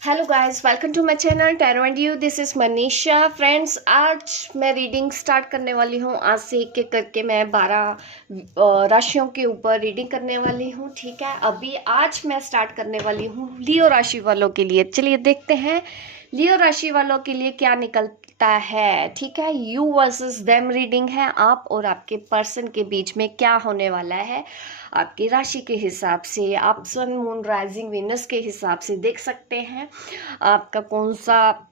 Hello guys, welcome to my channel tarot and you. This is Manisha. Friends, आज मैं reading start करने वाली हूँ। आज से एक एक करके मैं 12 राशियों के ऊपर रीडिंग करने वाली हूँ। ठीक है, अभी आज मैं स्टार्ट करने वाली हूँ लियो राशि वालों के लिए। चलिए देखते हैं लियो राशि वालों के लिए क्या निकलता है। ठीक है, यू वर्सेस देम रीडिंग है। आप और आपके पर्सन के बीच में क्या होने वाला है, आपकी राशि के हिसाब से, आप सन मून राइजिंग विनस के हिसाब से देख सकते हैं आपका कौन सा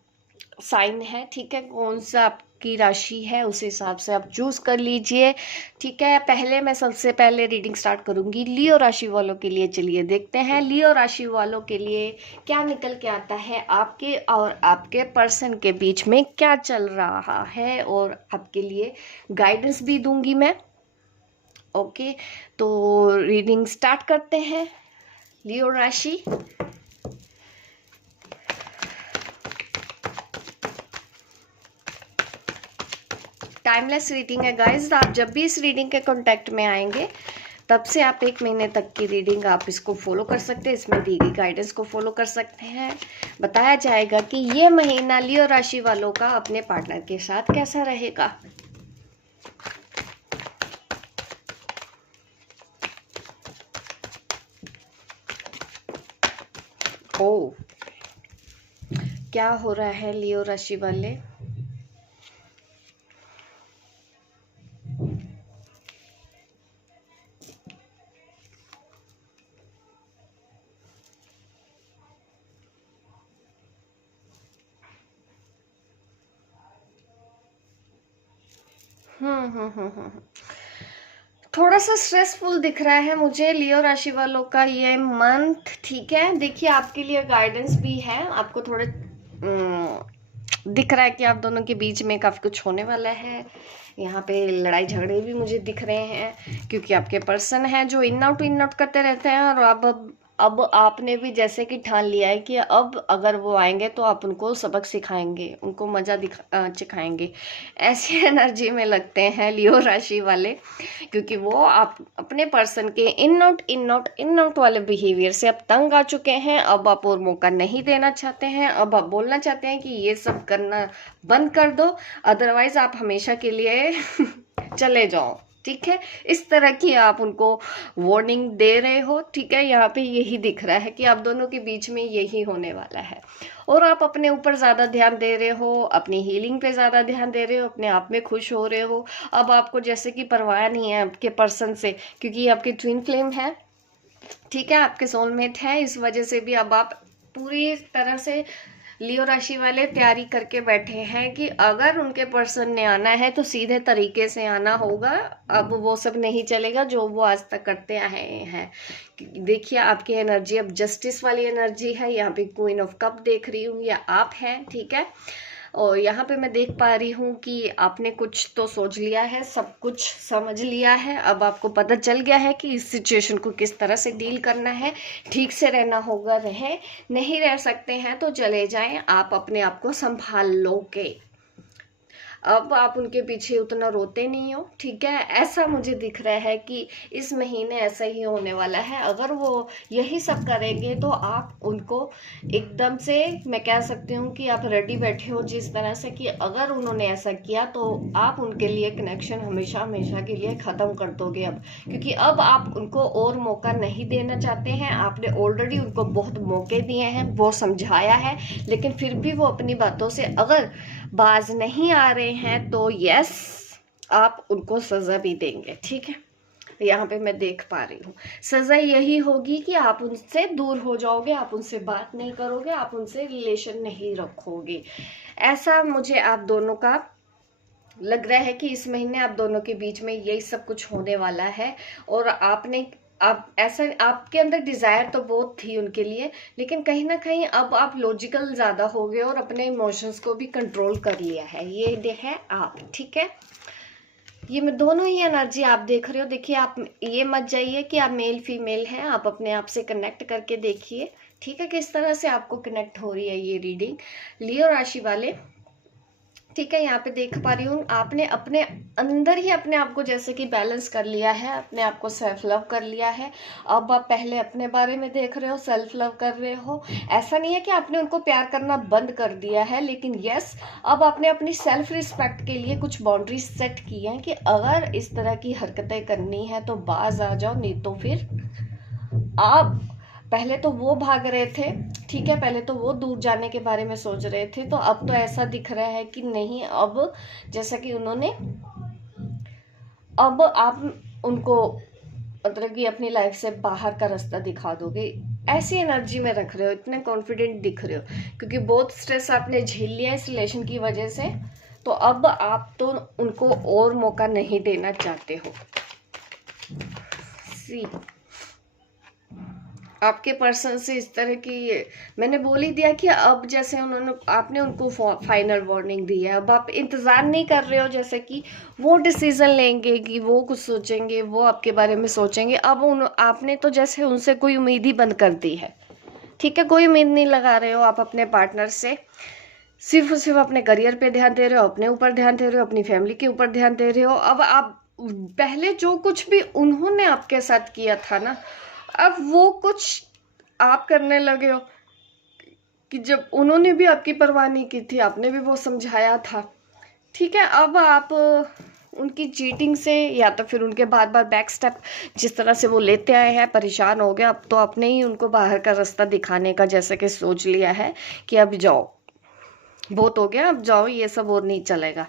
साइन है। ठीक है, कौन सा आपकी राशि है, उस हिसाब से आप चूज कर लीजिए। ठीक है, पहले मैं सबसे पहले रीडिंग स्टार्ट करूंगी लियो राशि वालों के लिए। चलिए देखते हैं लियो राशि वालों के लिए क्या निकल के आता है। आपके और आपके पर्सन के बीच में क्या चल रहा है और आपके लिए गाइडेंस भी दूंगी मैं। ओके, तो रीडिंग स्टार्ट करते हैं लियो राशि। टाइमलेस रीडिंग है गाइस। आप जब भी इस रीडिंग के कांटेक्ट में आएंगे तब से आप 1 महीने तक की रीडिंग आप इसको फॉलो कर सकते हैं, इसमें दी गई गाइडेंस को फॉलो कर सकते हैं। बताया जाएगा कि ये महीना लियो राशि वालों का अपने पार्टनर के साथ कैसा रहेगा। ओ, क्या हो रहा है लियो राशि वाले। थोड़ा सा स्ट्रेसफुल दिख रहा है मुझे लियो राशि वालों का ये मंथ। ठीक है, देखिए आपके लिए गाइडेंस भी है। आपको थोड़े दिख रहा है कि आप दोनों के बीच में काफ़ी कुछ होने वाला है। यहाँ पे लड़ाई झगड़े भी मुझे दिख रहे हैं क्योंकि आपके पर्सन हैं जो इन आउट करते रहते हैं। और अब आपने भी जैसे कि ठान लिया है कि अब अगर वो आएंगे तो आप उनको सबक सिखाएंगे, उनको मज़ा सिखाएंगे। ऐसी एनर्जी में लगते हैं लियो राशि वाले, क्योंकि वो आप अपने पर्सन के इन आउट वाले बिहेवियर से अब तंग आ चुके हैं। अब आप और मौका नहीं देना चाहते हैं। अब आप बोलना चाहते हैं कि ये सब करना बंद कर दो, अदरवाइज आप हमेशा के लिए चले जाओ। ठीक है, इस तरह की आप उनको वार्निंग दे रहे हो। ठीक है, यहाँ पे यही दिख रहा है कि आप दोनों के बीच में यही होने वाला है। और आप अपने ऊपर ज़्यादा ध्यान दे रहे हो, अपनी हीलिंग पे ज़्यादा ध्यान दे रहे हो, अपने आप में खुश हो रहे हो। अब आपको जैसे कि परवाह नहीं है आपके पर्सन से, क्योंकि ये आपकी ट्विन फ्लेम है। ठीक है, आपके सोलमेट है। इस वजह से भी अब आप पूरी तरह से लियो राशि वाले तैयारी करके बैठे हैं कि अगर उनके पर्सन ने आना है तो सीधे तरीके से आना होगा। अब वो सब नहीं चलेगा जो वो आज तक करते आए हैं। देखिए आपकी एनर्जी अब जस्टिस वाली एनर्जी है। यहाँ पे क्वीन ऑफ कप देख रही हूँ, या आप हैं। ठीक है, और यहाँ पे मैं देख पा रही हूँ कि आपने कुछ तो सोच लिया है, सब कुछ समझ लिया है। अब आपको पता चल गया है कि इस सिचुएशन को किस तरह से डील करना है। ठीक से रहना होगा, नहीं रह सकते हैं तो चले जाएं। आप अपने आप को संभाल लोगे। अब आप उनके पीछे उतना रोते नहीं हो। ठीक है, ऐसा मुझे दिख रहा है कि इस महीने ऐसा ही होने वाला है। अगर वो यही सब करेंगे तो आप उनको एकदम से, मैं कह सकती हूँ कि आप रेडी बैठे हो जिस तरह से कि अगर उन्होंने ऐसा किया तो आप उनके लिए कनेक्शन हमेशा हमेशा के लिए ख़त्म कर दोगे। अब क्योंकि अब आप उनको और मौका नहीं देना चाहते हैं। आपने ऑलरेडी उनको बहुत मौके दिए हैं, बहुत समझाया है, लेकिन फिर भी वो अपनी बातों से अगर बाज नहीं आ रहे हैं तो यस, आप उनको सजा भी देंगे। ठीक है, यहाँ पे मैं देख पा रही हूँ सजा यही होगी कि आप उनसे दूर हो जाओगे, आप उनसे बात नहीं करोगे, आप उनसे रिलेशन नहीं रखोगे। ऐसा मुझे आप दोनों का लग रहा है कि इस महीने आप दोनों के बीच में यही सब कुछ होने वाला है। और आपने, आप ऐसा, आपके अंदर डिजायर तो बहुत थी उनके लिए, लेकिन कहीं ना कहीं अब आप लॉजिकल ज्यादा हो गए और अपने इमोशंस को भी कंट्रोल कर लिया है। ये है आप। ठीक है, ये मैं दोनों ही एनर्जी आप देख रहे हो। देखिए, आप ये मत जाइए कि आप मेल फीमेल हैं, आप अपने आप से कनेक्ट करके देखिए। ठीक है, किस तरह से आपको कनेक्ट हो रही है ये रीडिंग लियो राशि वाले। ठीक है, यहाँ पे देख पा रही हूँ आपने अपने अंदर ही अपने आप को जैसे कि बैलेंस कर लिया है, अपने आप को सेल्फ लव कर लिया है। अब आप पहले अपने बारे में देख रहे हो, सेल्फ लव कर रहे हो। ऐसा नहीं है कि आपने उनको प्यार करना बंद कर दिया है, लेकिन यस, अब आपने अपनी सेल्फ रिस्पेक्ट के लिए कुछ बाउंड्रीज सेट की हैं कि अगर इस तरह की हरकतें करनी है तो बाज आ जाओ, नहीं तो फिर आप, पहले तो वो भाग रहे थे, ठीक है, पहले तो वो दूर जाने के बारे में सोच रहे थे, तो अब तो ऐसा दिख रहा है कि नहीं, अब जैसा कि उन्होंने, अब आप उनको मतलब कि अपनी लाइफ से बाहर का रास्ता दिखा दोगे, ऐसी एनर्जी में रख रहे हो, इतने कॉन्फिडेंट दिख रहे हो, क्योंकि बहुत स्ट्रेस आपने झेल लिया इस रिलेशन की वजह से। तो अब आप तो उनको और मौका नहीं देना चाहते हो। सी, आपके पर्सन से इस तरह की, मैंने बोल ही दिया कि अब जैसे उन्होंने, आपने उनको फाइनल वार्निंग दी है, अब आप इंतज़ार नहीं कर रहे हो जैसे कि वो डिसीजन लेंगे, कि वो कुछ सोचेंगे, वो आपके बारे में सोचेंगे। अब आपने तो जैसे उनसे कोई उम्मीद ही बंद कर दी है, ठीक है, कोई उम्मीद नहीं लगा रहे हो आप अपने पार्टनर से, सिर्फ और सिर्फ अपने करियर पे ध्यान दे रहे हो, अपने ऊपर ध्यान दे रहे हो, अपनी फैमिली के ऊपर ध्यान दे रहे हो। अब आप पहले जो कुछ भी उन्होंने आपके साथ किया था ना, अब वो कुछ आप करने लगे हो, कि जब उन्होंने भी आपकी परवाह नहीं की थी, आपने भी वो समझाया था, ठीक है, अब आप उनकी चीटिंग से या तो फिर उनके बार बार बैक स्टेप जिस तरह से वो लेते आए हैं, परेशान हो गए। अब तो आपने ही उनको बाहर का रास्ता दिखाने का जैसे कि सोच लिया है कि अब जाओ, बहुत हो गया, अब जाओ, ये सब और नहीं चलेगा।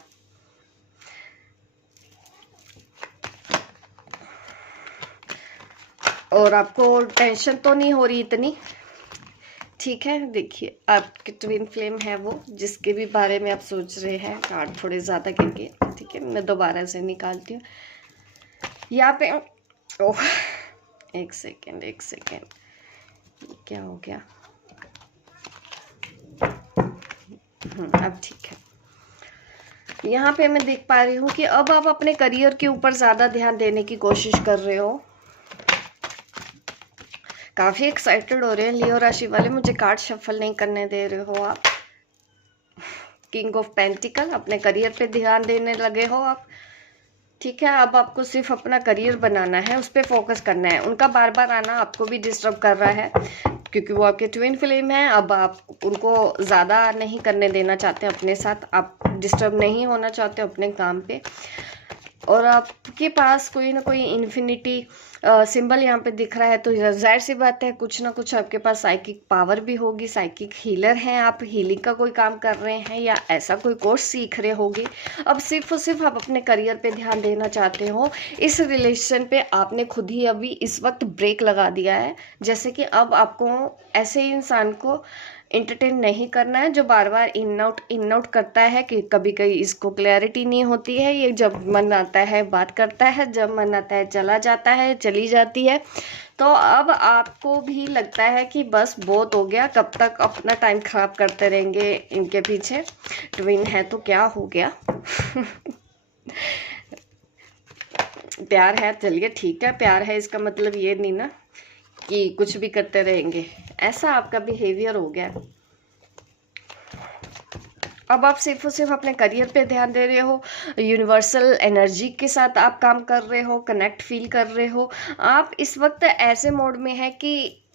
और आपको टेंशन तो नहीं हो रही इतनी, ठीक है। देखिए, आपके ट्विन फ्लेम है वो, जिसके भी बारे में आप सोच रहे हैं। कार्ड थोड़े ज़्यादा गिर, ठीक है, मैं दोबारा से निकालती हूँ यहाँ पे। ओह, एक सेकेंड, क्या हो गया? अब ठीक है। यहाँ पे मैं देख पा रही हूँ कि अब आप अपने करियर के ऊपर ज़्यादा ध्यान देने की कोशिश कर रहे हो, काफ़ी एक्साइटेड हो रहे हैं लियो राशि वाले। मुझे कार्ड शफल नहीं करने दे रहे हो आप। किंग ऑफ पेंटिकल, अपने करियर पे ध्यान देने लगे हो आप, ठीक है। अब आपको सिर्फ अपना करियर बनाना है, उस पर फोकस करना है। उनका बार बार आना आपको भी डिस्टर्ब कर रहा है, क्योंकि वो आपके ट्विन फ्लेम है। अब आप उनको ज़्यादा नहीं करने देना चाहते अपने साथ, आप डिस्टर्ब नहीं होना चाहते अपने काम पे। और आपके पास कोई ना कोई इन्फिनिटी सिंबल यहाँ पे दिख रहा है, तो जाहिर सी बात है कुछ ना कुछ आपके पास साइकिक पावर भी होगी। साइकिक हीलर हैं आप, हीलिंग का कोई काम कर रहे हैं या ऐसा कोई कोर्स सीख रहे होगे। अब सिर्फ और सिर्फ आप अपने करियर पे ध्यान देना चाहते हो। इस रिलेशन पे आपने खुद ही अभी इस वक्त ब्रेक लगा दिया है, जैसे कि अब आपको ऐसे इंसान को इंटरटेन नहीं करना है जो बार बार इन आउट करता है, कि कभी कभी इसको क्लैरिटी नहीं होती है। ये जब मन आता है बात करता है, जब मन आता है चला जाता है, चली जाती है। तो अब आपको भी लगता है कि बस बहुत हो गया, कब तक अपना टाइम खराब करते रहेंगे इनके पीछे। ट्विन है तो क्या हो गया प्यार है, चलिए ठीक है, प्यार है, इसका मतलब ये नहीं ना कि कुछ भी करते रहेंगे। ऐसा आपका बिहेवियर हो गया। अब आप सिर्फ और सिर्फ अपने करियर पे ध्यान दे रहे हो, यूनिवर्सल एनर्जी के साथ आप काम कर रहे हो, कनेक्ट फील कर रहे हो। आप इस वक्त ऐसे मोड में है कि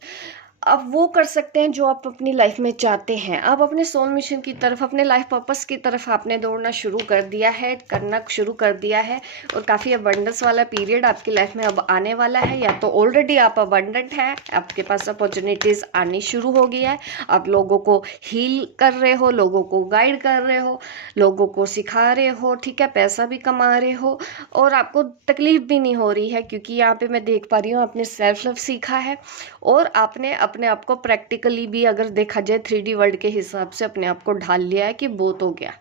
आप वो कर सकते हैं जो आप अपनी लाइफ में चाहते हैं। आप अपने सोल मिशन की तरफ, अपने लाइफ पर्पस की तरफ आपने दौड़ना शुरू कर दिया है, करना शुरू कर दिया है। और काफ़ी अबंडेंस वाला पीरियड आपकी लाइफ में अब आने वाला है, या तो ऑलरेडी आप अबंडेंट हैं, आपके पास अपॉर्चुनिटीज़ आनी शुरू हो गई है। आप लोगों को हील कर रहे हो, लोगों को गाइड कर रहे हो, लोगों को सिखा रहे हो, ठीक है, पैसा भी कमा रहे हो, और आपको तकलीफ भी नहीं हो रही है, क्योंकि यहाँ पे मैं देख पा रही हूँ आपने सेल्फ लव सीखा है। और आपने अपने आप को प्रैक्टिकली भी अगर देखा जाए 3D वर्ल्ड के हिसाब से अपने आप को ढाल लिया है कि बहुत हो गया।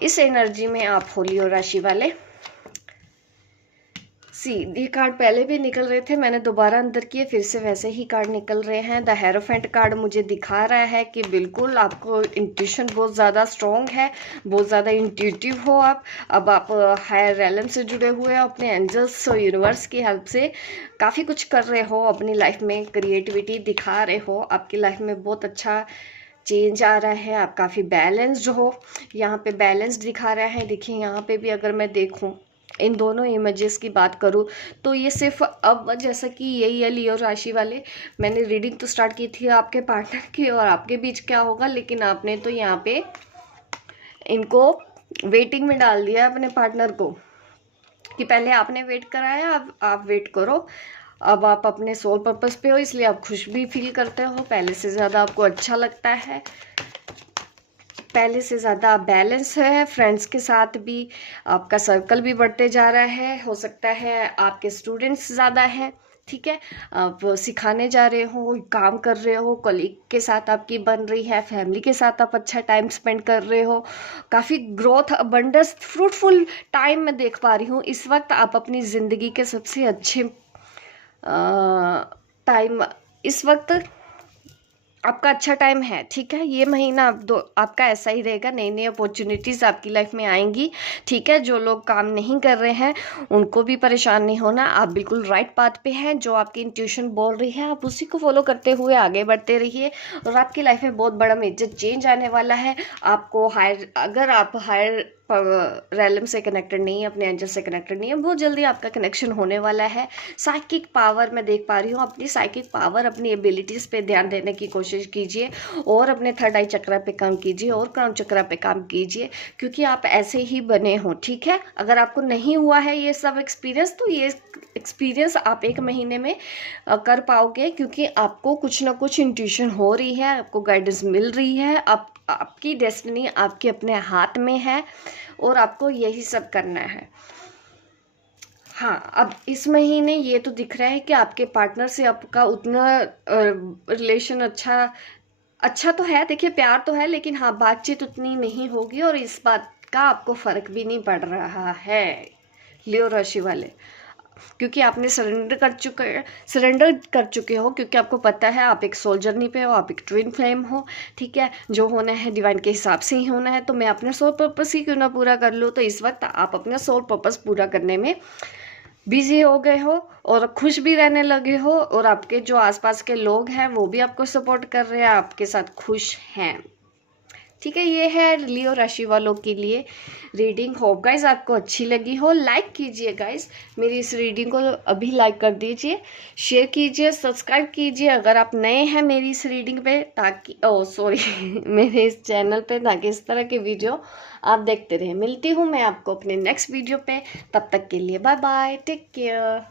इस एनर्जी में आप हो लियो राशि वाले। ये कार्ड पहले भी निकल रहे थे, मैंने दोबारा अंदर किए, फिर से वैसे ही कार्ड निकल रहे हैं। द हेरोफेंट कार्ड मुझे दिखा रहा है कि बिल्कुल आपको इंट्यूशन बहुत ज़्यादा स्ट्रॉन्ग है, बहुत ज़्यादा इंट्यूटिव हो आप। अब आप हायर रेलम से जुड़े हुए हो, अपने एंजल्स और यूनिवर्स की हेल्प से काफ़ी कुछ कर रहे हो अपनी लाइफ में, क्रिएटिविटी दिखा रहे हो, आपकी लाइफ में बहुत अच्छा चेंज आ रहा है, आप काफ़ी बैलेंस्ड हो। यहाँ पे बैलेंस्ड दिखा रहा है। देखिए यहाँ पे भी अगर मैं देखूँ, इन दोनों इमेजेस की बात करूँ तो ये सिर्फ अब जैसा कि यही है लियो राशि वाले, मैंने रीडिंग तो स्टार्ट की थी आपके पार्टनर की और आपके बीच क्या होगा, लेकिन आपने तो यहाँ पे इनको वेटिंग में डाल दिया अपने पार्टनर को कि पहले आपने वेट कराया, अब आप वेट करो। अब आप अपने सोल पर्पस पे हो, इसलिए आप खुश भी फील करते हो, पहले से ज़्यादा आपको अच्छा लगता है, पहले से ज़्यादा बैलेंस है। फ्रेंड्स के साथ भी आपका सर्कल भी बढ़ते जा रहा है। हो सकता है आपके स्टूडेंट्स ज़्यादा हैं, ठीक है, आप सिखाने जा रहे हो, काम कर रहे हो, कलीग के साथ आपकी बन रही है, फैमिली के साथ आप अच्छा टाइम स्पेंड कर रहे हो, काफ़ी ग्रोथ, अबंडेंस, फ्रूटफुल टाइम मैं देख पा रही हूँ। इस वक्त आप अपनी ज़िंदगी के सबसे अच्छे टाइम, इस वक्त आपका अच्छा टाइम है, ठीक है। ये महीना आपका ऐसा ही रहेगा, नई नई अपॉर्चुनिटीज़ आपकी लाइफ में आएंगी, ठीक है। जो लोग काम नहीं कर रहे हैं उनको भी परेशान नहीं होना, आप बिल्कुल राइट पाथ पे हैं। जो आपकी इंट्यूशन बोल रही है आप उसी को फॉलो करते हुए आगे बढ़ते रहिए और आपकी लाइफ में बहुत बड़ा मेजर चेंज आने वाला है। आपको अगर आप हायर रैलम से कनेक्टेड नहीं है, अपने एंजल से कनेक्टेड नहीं है, बहुत जल्दी आपका कनेक्शन होने वाला है। साइकिक पावर मैं देख पा रही हूँ, अपनी साइकिक पावर, अपनी एबिलिटीज़ पे ध्यान देने की कोशिश कीजिए और अपने थर्ड आई चक्रा पे काम कीजिए और क्राउन चक्रा पे काम कीजिए, क्योंकि आप ऐसे ही बने हो, ठीक है। अगर आपको नहीं हुआ है ये सब एक्सपीरियंस, तो ये एक्सपीरियंस आप 1 महीने में कर पाओगे, क्योंकि आपको कुछ ना कुछ इंट्यूशन हो रही है, आपको गाइडेंस मिल रही है, आपकी डेस्टिनी आपके अपने हाथ में है और आपको यही सब करना है। हाँ, अब इस महीने ये तो दिख रहा है कि आपके पार्टनर से आपका उतना रिलेशन अच्छा तो है, देखिए प्यार तो है, लेकिन हाँ बातचीत उतनी नहीं होगी और इस बात का आपको फर्क भी नहीं पड़ रहा है लियो राशि वाले, क्योंकि आपने सरेंडर कर चुके हो, क्योंकि आपको पता है आप एक सोल जर्नी पे हो, आप एक ट्विन फ्लेम हो, ठीक है। जो होना है डिवाइन के हिसाब से ही होना है, तो मैं अपना सोल पर्पस ही क्यों ना पूरा कर लूँ। तो इस वक्त आप अपना सोल पर्पस पूरा करने में बिजी हो गए हो और खुश भी रहने लगे हो, और आपके जो आसपास के लोग हैं वो भी आपको सपोर्ट कर रहे हैं, आपके साथ खुश हैं, ठीक है। ये है लियो राशि वालों के लिए रीडिंग। होप गाइज आपको अच्छी लगी हो। लाइक कीजिए गाइज, मेरी इस रीडिंग को अभी लाइक कर दीजिए, शेयर कीजिए, सब्सक्राइब कीजिए अगर आप नए हैं मेरी इस रीडिंग पे, ताकि मेरे इस चैनल पे, ताकि इस तरह के वीडियो आप देखते रहें। मिलती हूँ मैं आपको अपने नेक्स्ट वीडियो पे, तब तक के लिए बाय बाय, टेक केयर।